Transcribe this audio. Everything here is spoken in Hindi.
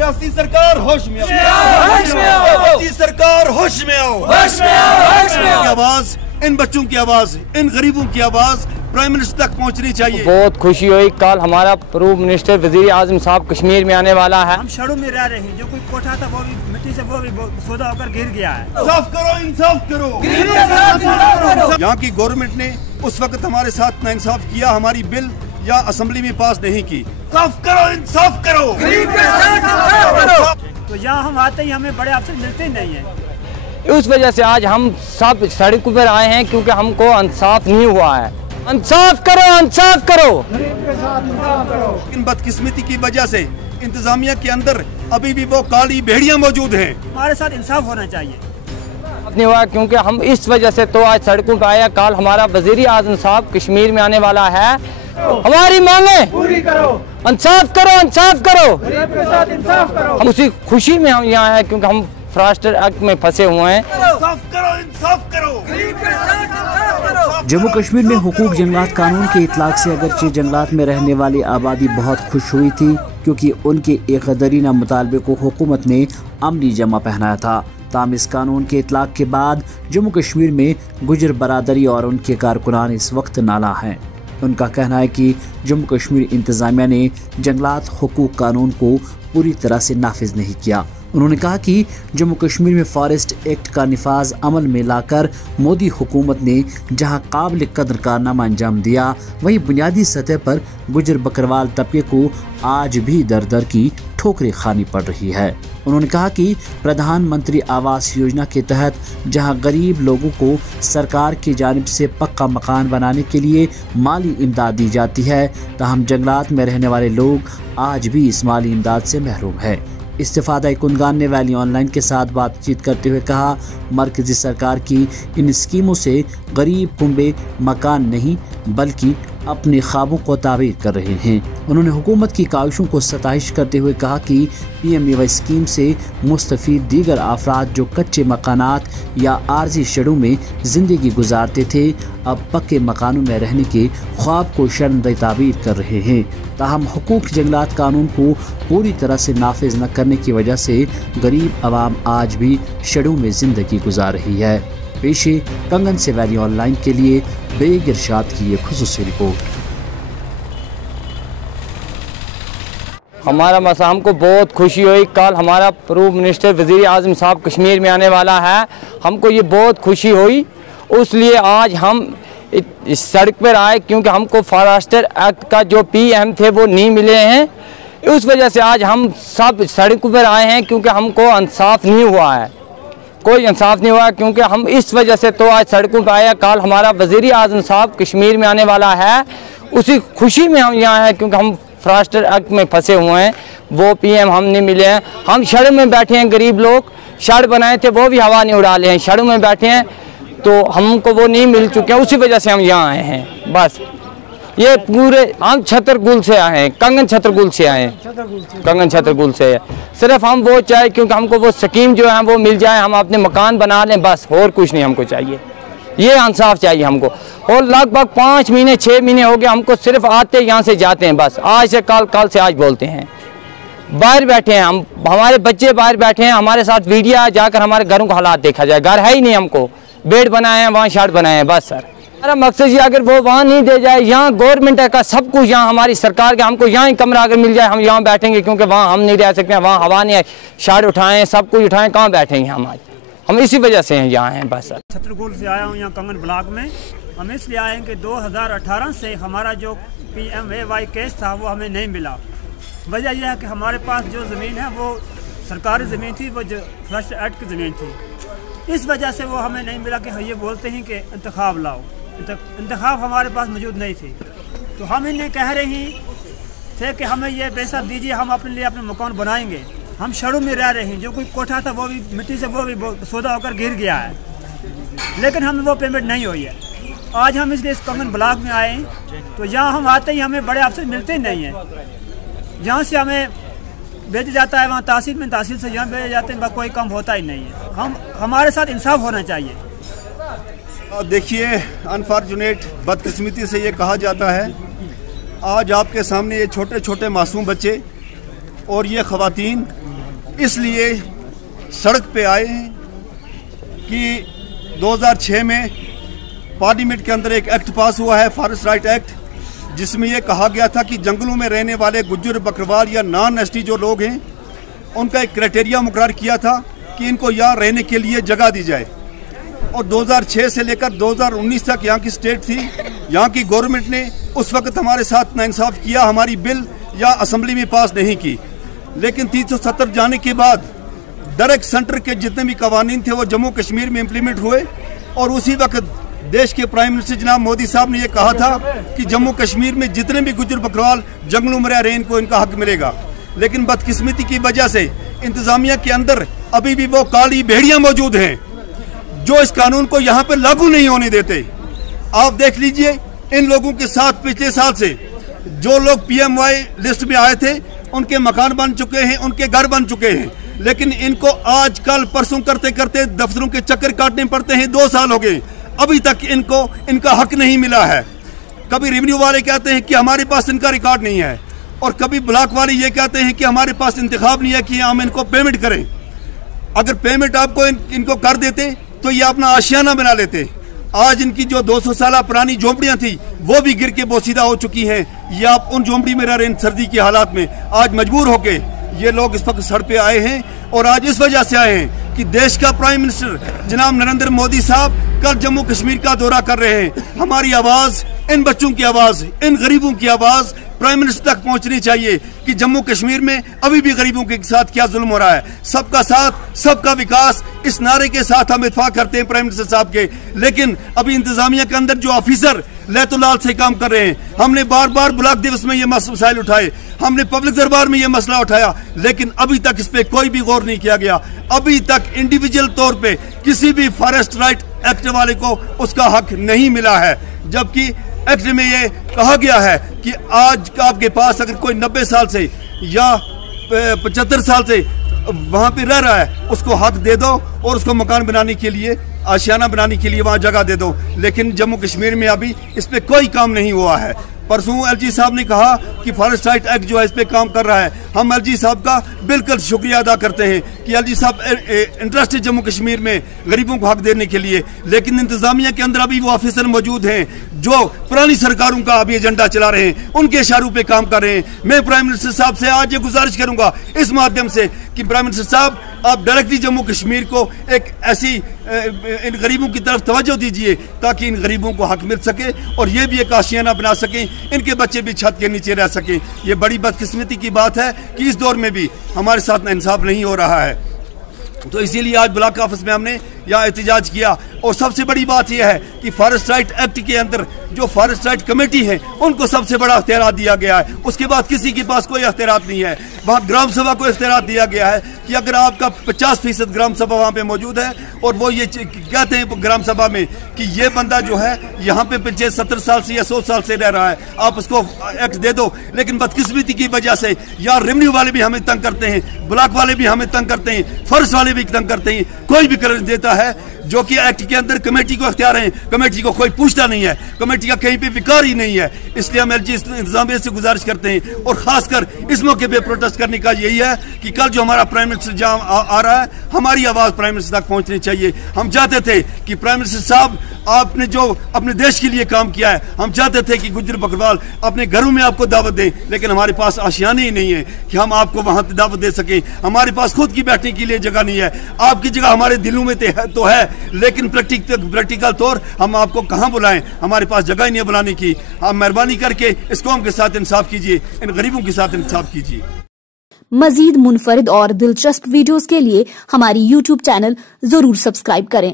रियासती सरकार होश में आओ, सरकार होश में आओ, आवाज, इन बच्चों की आवाज, इन गरीबों की आवाज प्राइम मिनिस्टर तक पहुंचनी चाहिए। बहुत खुशी हुई, कल हमारा पूर्व मिनिस्टर वजीर आजम साहब कश्मीर में आने वाला है। हम शहरों में रह रहे हैं, जो कोई कोठा था वो भी मिट्टी से वो भी सोदा होकर गिर गया है। इंसाफ करो, इंसाफ करो। यहाँ की गवर्नमेंट ने उस वक्त हमारे साथ नाइंसाफ किया, हमारी बिल या असेंबली में पास नहीं की। इंसाफ करो, इंसाफ करो। तो यहाँ हम आते ही हमें बड़े अफसर मिलते ही नहीं है। उस वजह से आज हम सब सड़कों पर आए हैं, क्योंकि हमको इंसाफ नहीं हुआ है। इंसाफ करो, इंसाफ करो। इन बदकिस्मती की वजह से इंतजामिया के अंदर अभी भी वो काली भेड़ियां मौजूद हैं। हमारे साथ इंसाफ होना चाहिए। नहीं हुआ, क्योंकि हम इस वजह से तो आज सड़कों पर आए। कल हमारा वजीर आजम साहब कश्मीर में आने वाला है, हमारी मांगे पूरी करो, इंसाफ करो, इंसाफ करो। इंसाफ करो। हम उसी खुशी में हम यहाँ हैं, क्योंकि हम फ्रास्टर एक्ट में फंसे हुए हैं। इंसाफ करो, इंसाफ करो। जम्मू कश्मीर में हुकूक जंगलात कानून के इतलाक से अगरचे जंगलात में रहने वाली आबादी बहुत खुश हुई थी, क्योंकि उनके एक दरीना मुतालबे को हुकूमत ने अमली जमा पहनाया था। ताम इस कानून के इतलाक के बाद जम्मू कश्मीर में गुजर बरादरी और उनके कारकुनान इस वक्त नाला हैं। उनका कहना है कि जम्मू कश्मीर इंतज़ामिया ने जंगलात हुकूक कानून को पूरी तरह से नाफिज नहीं किया। उन्होंने कहा कि जम्मू कश्मीर में फॉरेस्ट एक्ट का निफाज अमल में लाकर मोदी हुकूमत ने जहां काबिल कदर कारनामा अंजाम दिया, वहीं बुनियादी सतह पर गुजर बकरवाल तबके को आज भी दर दर की ठोकरें खानी पड़ रही है। उन्होंने कहा कि प्रधानमंत्री आवास योजना के तहत जहां गरीब लोगों को सरकार की जानिब से पक्का मकान बनाने के लिए माली इमदाद दी जाती है, ताहम जंगलात में रहने वाले लोग आज भी इस माली इमदाद से महरूम है। इस्तिफादा कुंदगान ने वैली ऑनलाइन के साथ बातचीत करते हुए कहा, मरकजी सरकार की इन स्कीमों से गरीब कुंबे मकान नहीं बल्कि अपने ख्वाबों को ताबीर कर रहे हैं। उन्होंने हुकूमत की काविशों को सताइश करते हुए कहा कि PMAY स्कीम से मुस्तफीद दीगर अफराद जो कच्चे मकानात या आर्जी शेडों में ज़िंदगी गुजारते थे, अब पक्के मकानों में रहने के ख्वाब को शर्मदह ताबीर कर रहे हैं। ताहम हुकूक जंगलात कानून को पूरी तरह से नाफिज न करने की वजह से गरीब आवाम आज भी शेडों में ज़िंदगी गुजार रही है। पेशे कंगन से वैली ऑनलाइन के लिए बेग इरशाद की एक खुसूसी रिपोर्ट। हमारा मसा हमको बहुत खुशी हुई, कल हमारा पूर्व मिनिस्टर वजीर आजम साहब कश्मीर में आने वाला है। हमको ये बहुत खुशी हुई, उसलिए आज हम इस सड़क पर आए, क्योंकि हमको फॉरेस्टर एक्ट का जो PM थे वो नहीं मिले हैं। उस वजह से आज हम सब सड़कों पर आए हैं, क्योंकि हमको इंसाफ नहीं हुआ है, कोई इंसाफ नहीं हुआ। क्योंकि हम इस वजह से तो आज सड़कों पर आए। कल हमारा वजीर आजम साहब कश्मीर में आने वाला है, उसी खुशी में हम यहाँ हैं, क्योंकि हम फ्रास्टर एक्ट में फंसे हुए हैं, वो PM हम नहीं मिले हैं। हम सड़क में बैठे हैं, गरीब लोग सड़क बनाए थे वो भी हवा नहीं उड़ा ले हैं, सड़क में बैठे हैं, तो हमको वो नहीं मिल चुके हैं, उसी वजह से हम यहाँ आए हैं। बस ये पूरे हम छतरगुल से आए हैं, कंगन छतरगुल से आए हैं, कंगन छतरगुल से सिर्फ हम वो चाहे, क्योंकि हमको वो स्कीम जो है वो मिल जाए, हम अपने मकान बना लें, बस और कुछ नहीं हमको चाहिए। ये इंसाफ चाहिए हमको। और लगभग 5 महीने 6 महीने हो गए हमको सिर्फ आते यहाँ से जाते हैं, बस आज से कल, कल से आज बोलते हैं। बाहर बैठे हैं हम, हमारे बच्चे बाहर बैठे हैं, हमारे साथ मीडिया जाकर हमारे घरों का हालात देखा जाए। घर है ही नहीं, हमको बेड बनाए हैं, वहाँ शार्ट बनाए हैं, बस सर हमारा मकसद ये, अगर वो वहाँ नहीं दे जाए, यहाँ गवर्नमेंट का सब कुछ, यहाँ हमारी सरकार का, हमको यहाँ ही कमरा अगर मिल जाए हम यहाँ बैठेंगे, क्योंकि वहाँ हम नहीं रह सकते हैं, वहाँ हवा नहीं है, शार्ट उठाएं सब कुछ उठाएं, कहाँ बैठेंगे हम आज, हम इसी वजह से यहाँ हैं। बस सर छतरगुल से आया हूँ यहाँ कंगन ब्लॉक में। हम इसलिए आए हैं कि 2018 से हमारा जो PMAY केस था वो हमें नहीं मिला। वजह यह है कि हमारे पास जो ज़मीन है वो सरकारी ज़मीन थी, वो जो फॉरेस्टर एक्ट की ज़मीन थी, इस वजह से वो हमें नहीं मिला। कि ये बोलते हैं कि इंतखाब लाओ, इंतखाब हमारे पास मौजूद नहीं थी, तो हम इन्हें कह रहे थे कि हमें ये पैसा दीजिए, हम अपने लिए अपने मकान बनाएंगे। हम शहरों में रह रहे हैं, जो कोई कोठा था वो भी मिट्टी से वो भी सोदा होकर गिर गया है, लेकिन हमें वो पेमेंट नहीं हुई है। आज हम इसलिए इस कंगन ब्लॉक में आए, तो यहाँ हम आते ही हमें बड़े अफसर मिलते ही नहीं हैं। जहाँ से हमें भेजा जाता है वहाँ तहसील में, तहसील से यहाँ भेजे जाते हैं, कोई काम होता ही नहीं है। हमारे साथ इंसाफ होना चाहिए। देखिए, अनफॉर्चुनेट बदकिस्मती से ये कहा जाता है, आज आपके सामने ये छोटे छोटे मासूम बच्चे और ये ख़वातीन इसलिए सड़क पे आए हैं कि 2006 में पार्लियामेंट के अंदर एक एक्ट पास हुआ है, फॉरेस्ट राइट एक्ट, जिसमें यह कहा गया था कि जंगलों में रहने वाले गुज्जर, बकरवाल या नॉन एसटी जो लोग हैं, उनका एक क्राइटेरिया मुकर्रर किया था कि इनको यहाँ रहने के लिए जगह दी जाए। और 2006 से लेकर 2019 तक यहाँ की स्टेट थी, यहाँ की गवर्नमेंट ने उस वक्त हमारे साथ नाइंसाफ किया, हमारी बिल या असम्बली में पास नहीं की। लेकिन 370 जाने के बाद डायरेक्ट सेंटर के जितने भी कवानीन थे वो जम्मू कश्मीर में इम्प्लीमेंट हुए। और उसी वक्त देश के प्राइम मिनिस्टर जनाब मोदी साहब ने यह कहा था कि जम्मू कश्मीर में जितने भी गुज्जर बकरवाल जंगलों में रह रहे हैं इनको इनका हक मिलेगा। लेकिन बदकिस्मती की वजह से इंतजामिया के अंदर अभी भी वो काली भेड़ियां मौजूद हैं जो इस कानून को यहाँ पे लागू नहीं होने देते। आप देख लीजिए, इन लोगों के साथ पिछले साल से जो लोग PMY लिस्ट में आए थे उनके मकान बन चुके हैं, उनके घर बन चुके हैं, लेकिन इनको आज कल परसों करते करते दफ्तरों के चक्कर काटने पड़ते हैं। 2 साल हो गए, अभी तक इनको इनका हक नहीं मिला है। कभी रेवेन्यू वाले कहते हैं कि हमारे पास इनका रिकॉर्ड नहीं है, और कभी ब्लॉक वाले ये कहते हैं कि हमारे पास इंतखाब नहीं है कि हम इनको पेमेंट करें। अगर पेमेंट आपको इनको कर देते तो ये अपना आशियाना बना लेते। आज इनकी जो 200 साल पुरानी झोंपड़ियां थी वो भी गिर के बोसीदा हो चुकी हैं। ये आप उन झोंपड़ी में रह रहे हैं सर्दी के हालात में। आज मजबूर होके ये लोग इस वक्त सड़क पे आए हैं, और आज इस वजह से आए हैं कि देश का प्राइम मिनिस्टर जनाब नरेंद्र मोदी साहब कल जम्मू कश्मीर का दौरा कर रहे हैं। हमारी आवाज़, इन बच्चों की आवाज़, इन गरीबों की आवाज़ प्राइम मिनिस्टर तक पहुंचनी चाहिए कि जम्मू कश्मीर में अभी भी गरीबों के साथ क्या जुल्म हो रहा है। सबका साथ, सबका विकास, इस नारे के साथ हम इत्फाक करते हैं प्राइम मिनिस्टर साहब के। लेकिन अभी इंतजामिया के अंदर जो ऑफिसर लैतुलाल से काम कर रहे हैं, हमने बार बार ब्लॉक दिवस में ये मसाइल उठाए, हमने पब्लिक दरबार में ये मसला उठाया, लेकिन अभी तक इस पे कोई भी गौर नहीं किया गया। अभी तक इंडिविजुअल तौर पे किसी भी फॉरेस्ट राइट एक्ट वाले को उसका हक नहीं मिला है, जबकि एक्ट में ये कहा गया है कि आज आपके पास अगर कोई 90 साल से या 75 साल से वहाँ पे रह रहा है, उसको हक दे दो और उसको मकान बनाने के लिए, आशियाना बनाने के लिए वहाँ जगह दे दो। लेकिन जम्मू कश्मीर में अभी इस पे कोई काम नहीं हुआ है। परसों LG साहब ने कहा कि फॉरेस्ट राइट एक्ट जो है इस पे काम कर रहा है। हम LG साहब का बिल्कुल शुक्रिया अदा करते हैं कि LG साहब इंटरेस्टेड जम्मू कश्मीर में गरीबों को हक देने के लिए। लेकिन इंतजामिया के अंदर अभी वो ऑफिसर मौजूद हैं जो पुरानी सरकारों का अभी एजेंडा चला रहे हैं, उनके इशारों पे काम कर रहे हैं। मैं प्राइम मिनिस्टर साहब से आज ये गुजारिश करूंगा इस माध्यम से कि प्राइम मिनिस्टर साहब आप डायरेक्टली जम्मू कश्मीर को एक ऐसी इन गरीबों की तरफ तवज्जो दीजिए ताकि इन गरीबों को हक मिल सके और ये भी एक आशियाना बना सकें, इनके बच्चे भी छत के नीचे रह सकें। ये बड़ी बदकिस्मती की बात है कि इस दौर में भी हमारे साथ इंसाफ नहीं हो रहा है। तो इसीलिए आज ब्लॉक ऑफिस में हमने यहाँ एहतजाज किया। और सबसे बड़ी बात यह है कि फॉरेस्ट राइट एक्ट के अंदर जो फॉरेस्ट राइट कमेटी है उनको सबसे बड़ा इख्तियार दिया गया है। उसके बाद किसी के पास कोई इख्तियार नहीं है। वहाँ ग्राम सभा को इख्तियार दिया गया है कि अगर आपका 50% ग्राम सभा वहाँ पे मौजूद है और वो ये कहते हैं ग्राम सभा में कि ये बंदा जो है यहाँ पे पिछले 70 साल से या 100 साल से रह रहा है, आप उसको एक्ट दे दो। लेकिन बदकिस्मती की वजह से यार रेवेन्यू वाले भी हमें तंग करते हैं, ब्लॉक वाले भी हमें तंग करते हैं, फर्ज वाले भी तंग करते हैं। कोई भी कर देता है जो कि एक्ट के अंदर कमेटी को इख्तियार है, कमेटी को कोई पूछता नहीं है, कमेटी का कहीं पे विकार ही नहीं है। इसलिए हम LG इंतजामिया से गुजारिश करते हैं और खासकर इस मौके पे प्रोटेस्ट करने का यही है कि कल जो हमारा प्राइम मिनिस्टर जहाँ आ रहा है, हमारी आवाज़ प्राइम मिनिस्टर तक पहुँचनी चाहिए। हम चाहते थे कि प्राइम मिनिस्टर साहब आपने जो अपने देश के लिए काम किया है, हम चाहते थे कि गुज्जर बकरवाल अपने घरों में आपको दावत दें, लेकिन हमारे पास आशियाने ही नहीं है कि हम आपको वहाँ दावत दे सकें। हमारे पास खुद की बैठने के लिए जगह नहीं है। आपकी जगह हमारे दिलों में तो है, लेकिन प्रैक्टिकल तौर हम आपको कहाँ बुलाएं, हमारे पास जगह ही नहीं है बुलाने की। आप मेहरबानी करके इस कौम के साथ इंसाफ कीजिए, इन गरीबों के साथ इंसाफ कीजिए। मजीद मुनफरिद और दिलचस्प वीडियोस के लिए हमारी YouTube चैनल जरूर सब्सक्राइब करें।